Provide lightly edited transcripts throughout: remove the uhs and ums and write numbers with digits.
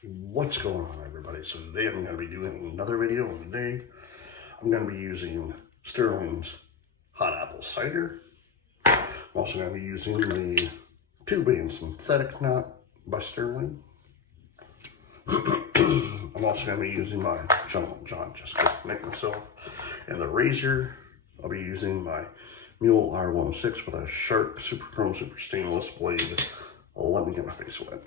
What's going on, everybody? So today I'm going to be doing another video, and today I'm going to be using Stirling's hot apple cider. I'm also going to be using the 2-band synthetic knot by Stirling. I'm also going to be using my Gentleman John just to make myself, and the razor I'll be using my Mule R106 with a sharp super chrome super stainless blade. Let me get my face wet.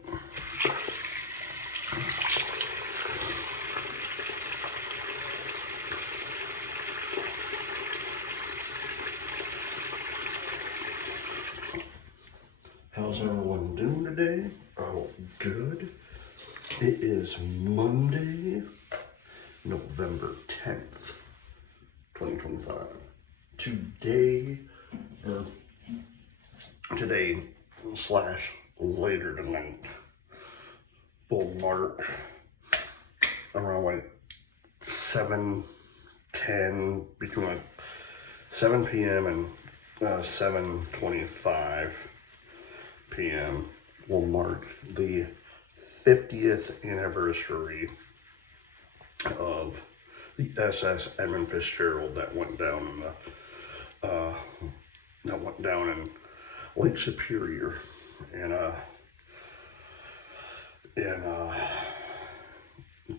How's everyone doing today? Oh, good. It is Monday, November 10th, 2025. Today slash later tonight will mark around like 7:10, between like 7 p.m. and 7:25 p.m. will mark the 50th anniversary of the SS Edmund Fitzgerald that went down in Lake Superior, and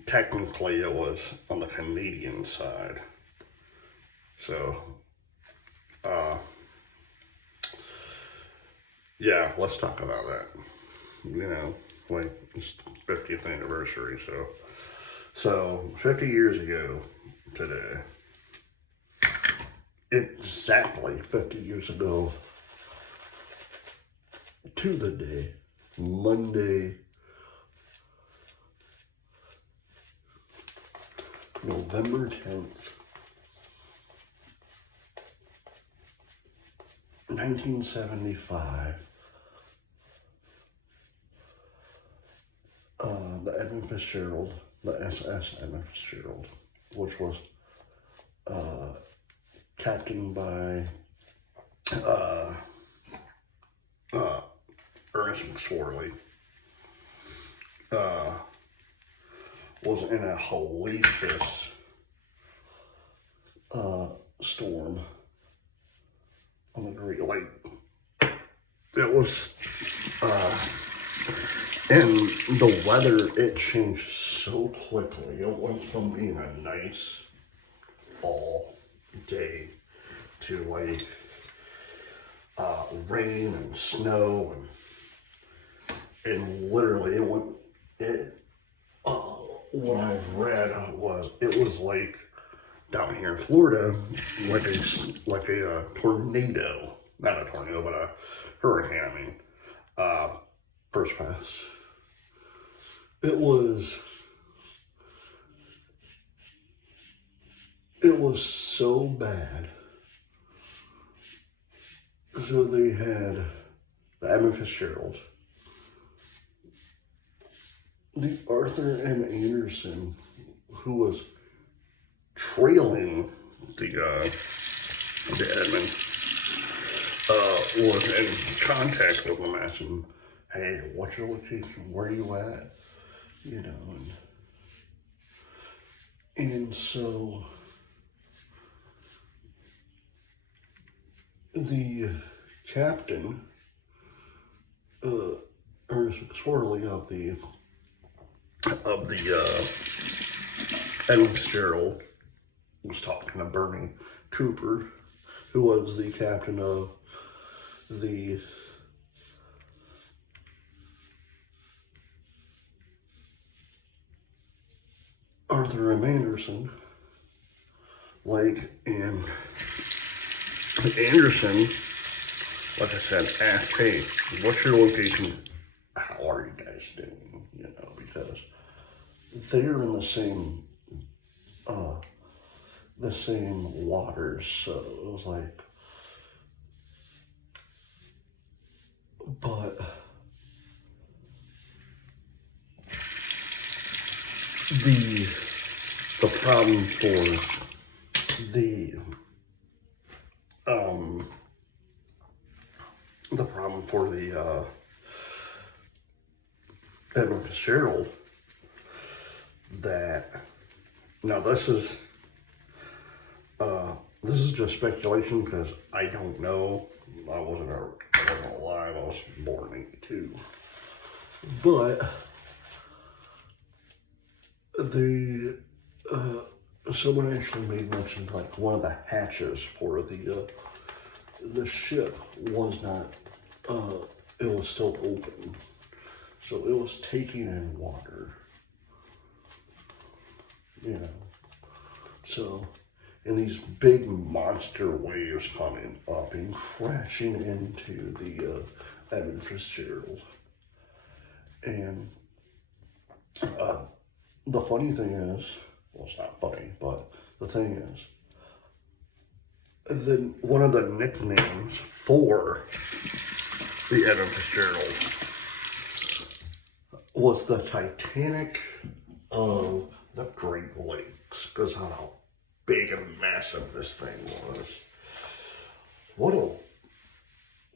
technically it was on the Canadian side. So yeah, let's talk about that. You know, like it's 50th anniversary. So 50 years ago today, exactly 50 years ago to the day, Monday, November 10th, 1975, the Edmund Fitzgerald, the SS Edmund Fitzgerald, which was captained by Ernest McSorley, was in a hellacious storm on the Great Lake. It was, and the weather, it changed so quickly. It went from being a nice fall day to like rain and snow, and literally what I've read was it was like down here in Florida, like a tornado, not a tornado, but a hurricane. I mean, first pass. It was so bad. So they had the Edmund Fitzgerald, the Arthur M. Anderson, who was trailing the Edmund, was in contact with him, asking, "Hey, what's your location? Where are you at?" You know, and so the captain, Ernest McSorley of the Edmund Fitzgerald, was talking to Bernie Cooper, who was the captain of the Arthur M. Anderson Lake, and Anderson, like I said, asked, "Hey, what's your location? How are you guys doing?" You know, because they're in the same waters, so it was like, but the problem for the Edmund Fitzgerald that, now this is just speculation because I don't know. I wasn't alive. I was born in '82. But someone actually made mention like one of the hatches for the ship was not, it was still open. So it was taking in water, you know. So, and these big monster waves coming up and crashing into the Edmund Fitzgerald. And the funny thing is, well, it's not funny, but the thing is, then one of the nicknames for the Edmund Fitzgerald was the Titanic of the Great Lakes, because how big and massive this thing was.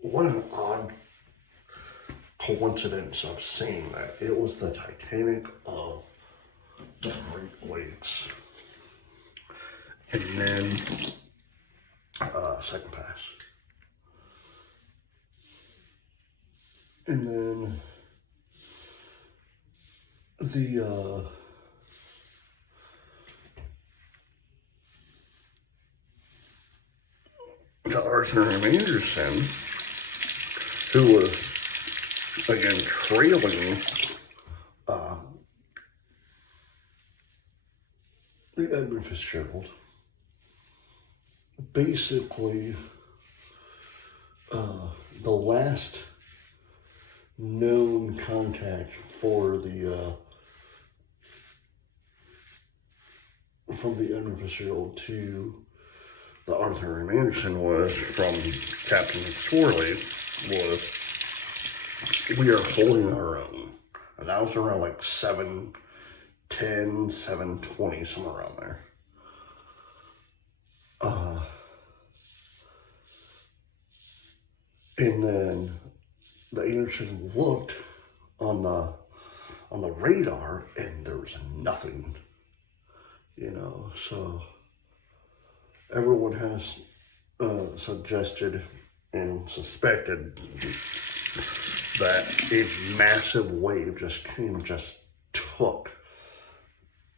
What an odd coincidence of saying that. It was the Titanic of the Great Lakes. And then, second pass. And then the Arthur M. Anderson, who was, again, trailing the Edmund Fitzgerald, basically the last known contact for from the Edmund Fitzgerald to the Arthur M. Anderson was from Captain McSorley was, we are holding our own. And that was around like 7:10, 7:20, somewhere around there. And then the Anderson looked on the radar and there was nothing, you know. So everyone has suggested and suspected that a massive wave just came and just took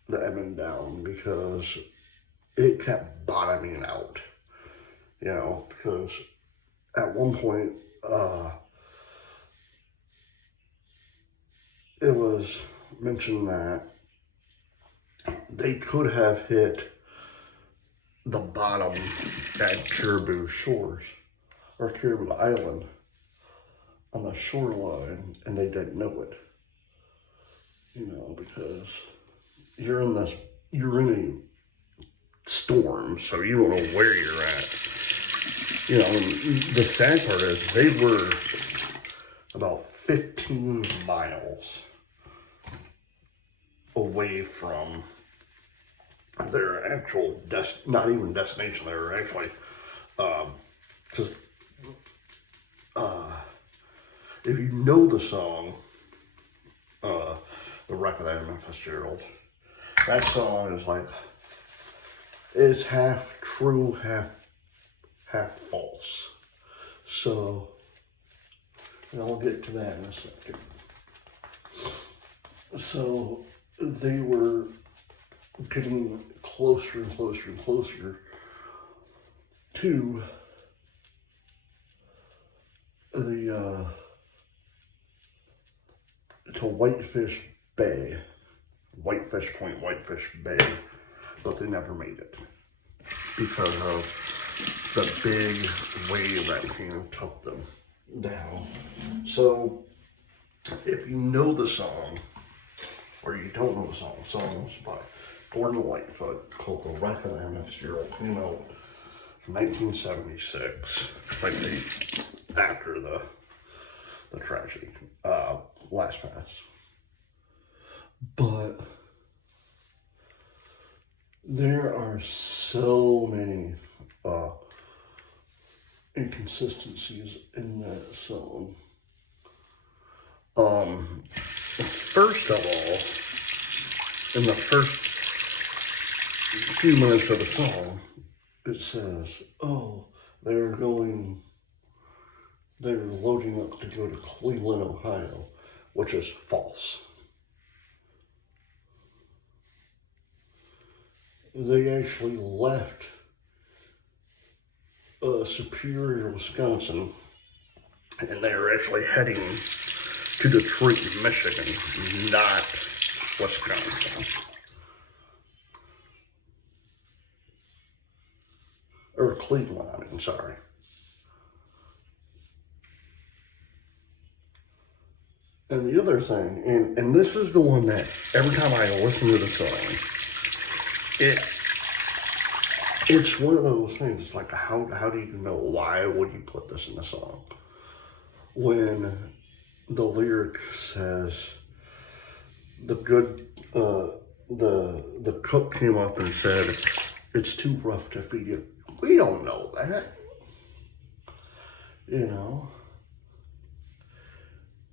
the Edmund down, because it kept bottoming out, you know, because at one point it was mentioned that they could have hit the bottom at Caribou Shores, or Caribou Island, on the shoreline, and they didn't know it. You know, because you're in a storm, so you don't know where you're at. You know, the sad part is they were about 15 miles away from their actual not even destination. They were actually, because if you know the song, The Wreck of the Edmund Fitzgerald, that song is like, it's half true, half false. So, and I'll get to that in a second. So, they were getting closer and closer and closer to to Whitefish Bay, Whitefish Point, Whitefish Bay, but they never made it because of the big wave that came and took them down. So, if you know the song, or you don't know the song is by Gordon Lightfoot, called The Wreck of the Edmund Fitzgerald, came out in 1976, like after the tragedy, Last Pass. But there are so many inconsistencies in that song. First of all, in the first few minutes of the song, it says, oh, they're loading up to go to Cleveland, Ohio, which is false. They actually left Superior, Wisconsin, and they are actually heading to Detroit, Michigan, not Wisconsin. Or Cleveland, I mean, sorry. And the other thing, and this is the one that every time I listen to the song, it's one of those things. It's like, how do you know? Why would you put this in the song? When the lyric says, the cook came up and said, it's too rough to feed you. We don't know that. You know.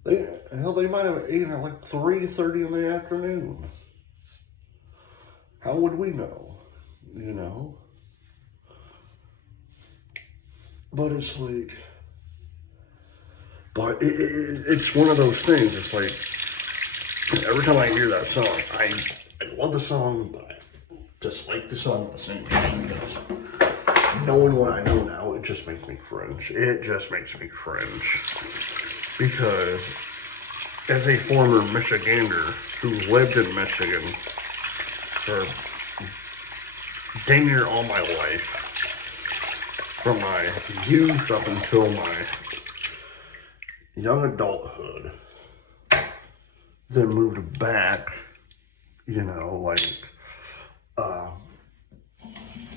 They might have eaten at like 3:30 in the afternoon. How would we know? You know? But it's like, but it's one of those things. It's like, every time I hear that song, I love the song, but I dislike the song at the same time, because knowing what I know now, it just makes me cringe. It just makes me cringe. Because as a former Michigander who lived in Michigan for dang near all my life, from my youth up until my young adulthood, then moved back, you know, like,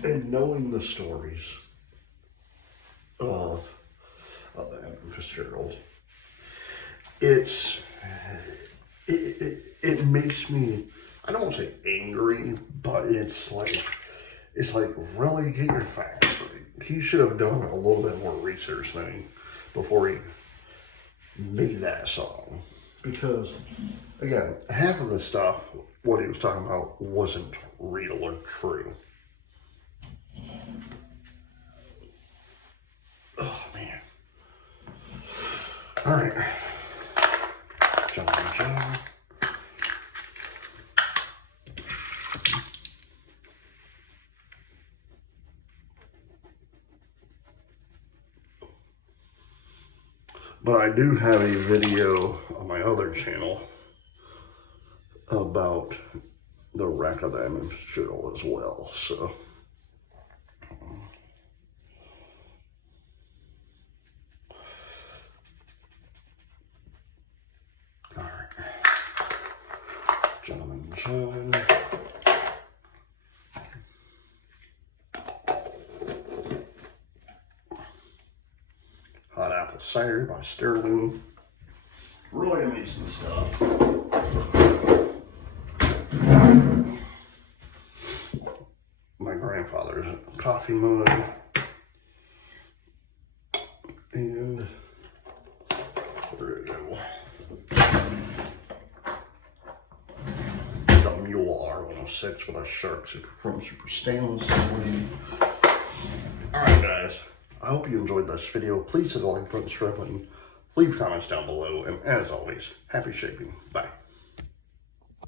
and knowing the stories of Emmett Fitzgerald, it makes me, I don't want to say angry, but it's like really get your facts straight. He should have done a little bit more research thing before he made that song. Because, again, half of the stuff, what he was talking about, wasn't real or true. Oh, man. All right. John. But I do have a video on my other channel about the wreck of the Emmett Fitzgerald as well, so. All right. Gentleman John. Hot apple cider by Stirling. Really amazing stuff. My grandfather's coffee mug. And where did it go? The Mule R106 with a Shark Super stainless steel. Alright guys, I hope you enjoyed this video. Please hit the like button, subscribe button, leave comments down below, and as always, happy shaping. Bye.